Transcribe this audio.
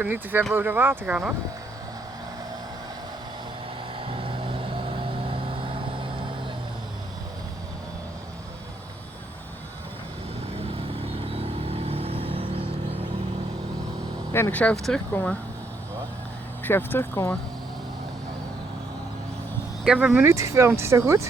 zou niet te ver boven het water gaan hoor. Ja, en ik zou even terugkomen. Wat? Ik zou even terugkomen. Ik heb een minuut gefilmd, is dat goed?